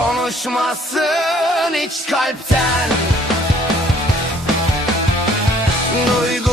Konuşmasın hiç kalpten. Duyguların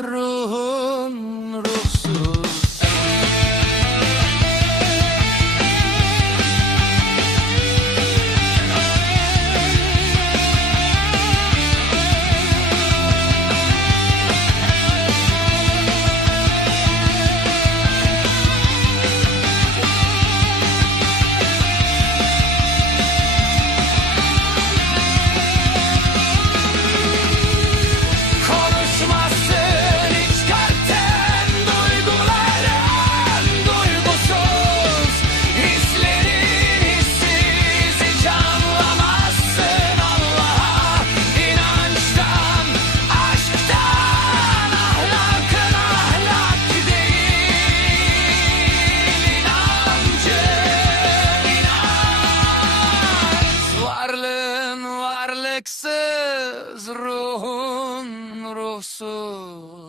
Rosruh varlıksız Ruhun ruhsuz